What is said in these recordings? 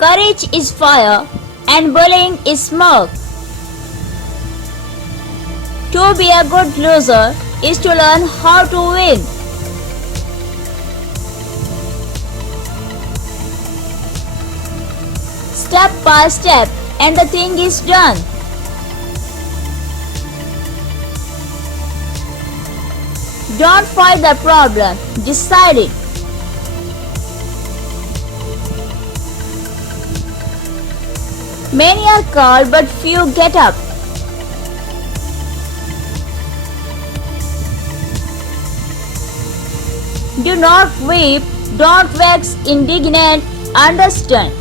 Courage is fire and bullying is smoke. To be a good loser is to learn how to win. Step by step and the thing is done. Don't fight the problem, decide it. Many are called but few get up. Do not weep, don't wax indignant, understand.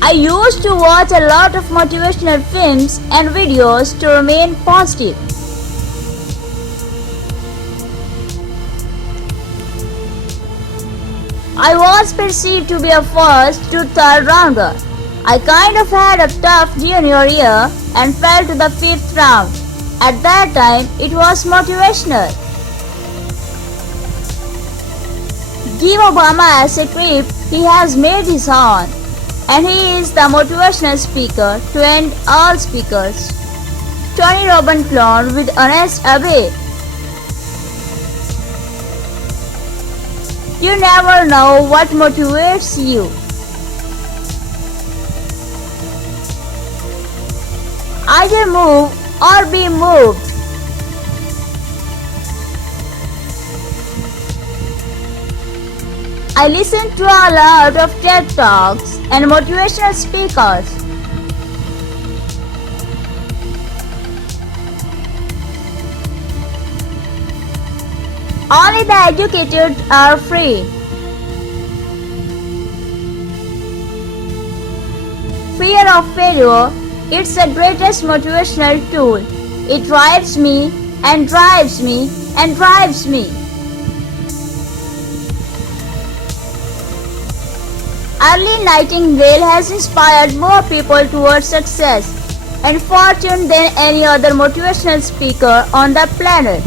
I used to watch a lot of motivational films and videos to remain positive. I was perceived to be a first to third rounder. I kind of had a tough junior year and fell to the fifth round. At that time, it was motivational. Give Obama a script he has made his own, and he is the motivational speaker to end all speakers. Tony Robbins clone with honest Abe. You never know what motivates you. Either move or be moved. I listen to a lot of TED Talks and motivational speakers. Only the educated are free. Fear of failure, it's the greatest motivational tool. It drives me and drives me and drives me. Early Nightingale has inspired more people towards success and fortune than any other motivational speaker on the planet.